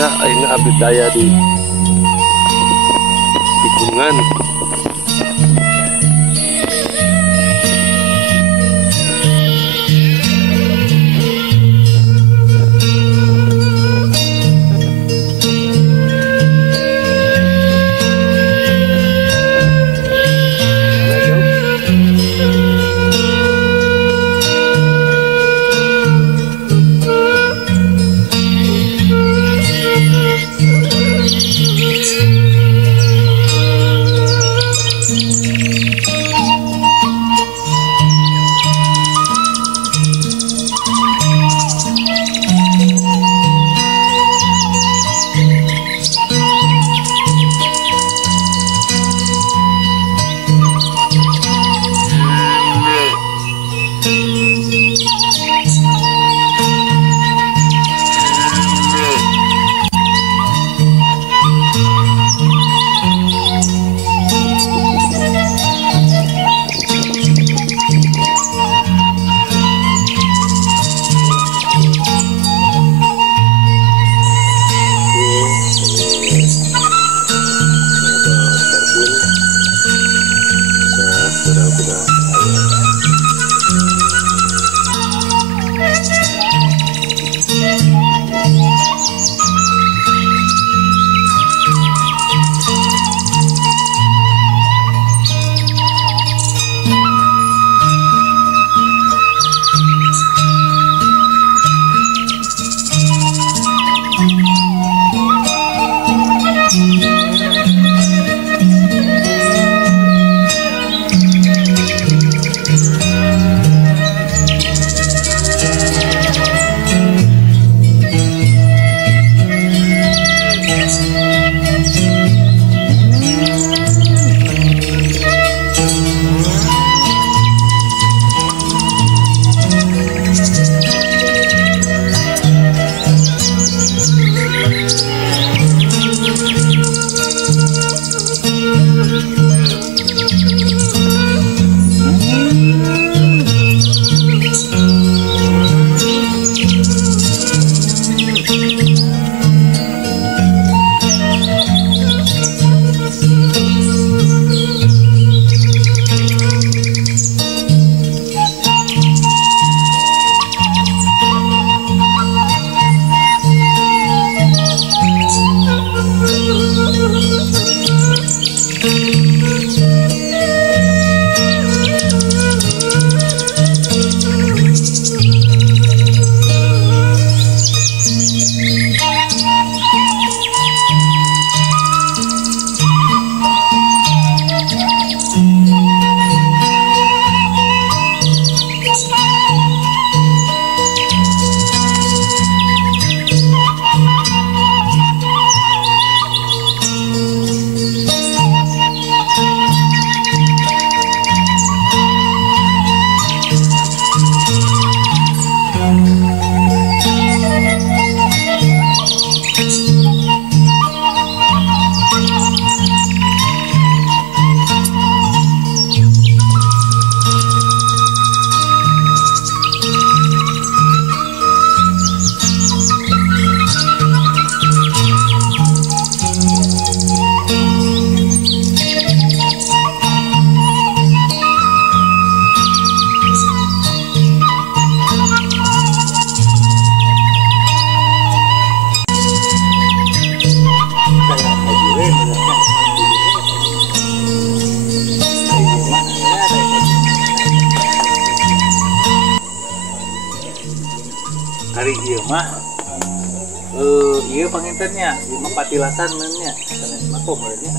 bisa akhirnya abdi daya di tikungan. Hari ieu mah ieu pangintennya ieu mah patilasan meunnya makom meureunnya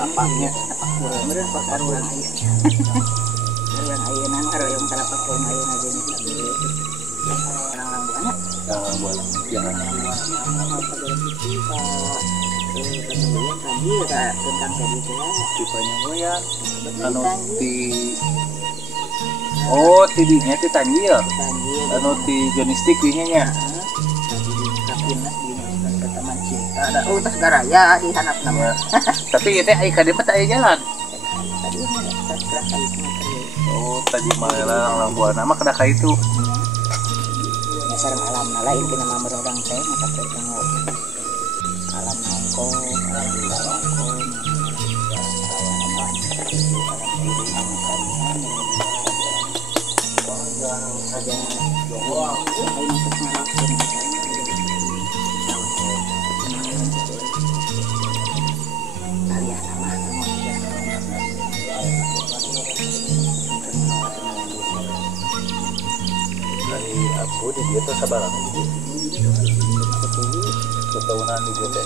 tapaknya meureun pasar urang ieu urang ayeuna karoyong kalapak urang ayeuna jeung orang buana buat jangan kemudian tadi tentang tadi teh tipenya goyang anu ti oh tidinya ti tanjil anu ti jonistik winya nya Kapinnas di Taman Cinta ada tas garaya di hanap nama tapi ieu teh aya ka dieu teh aya jalan tadi mah tas kerasa itu oh tadi mah orang buana mah kada ka itu sareng alam na lain kina mamarudang teh matapos nga alam na ko alam dila ko Aku di dia tuh sabar ketahunan di dia teh.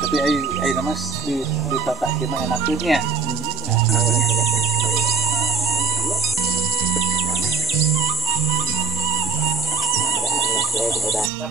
Tapi ai mas di tata gimana enaknya. Udah.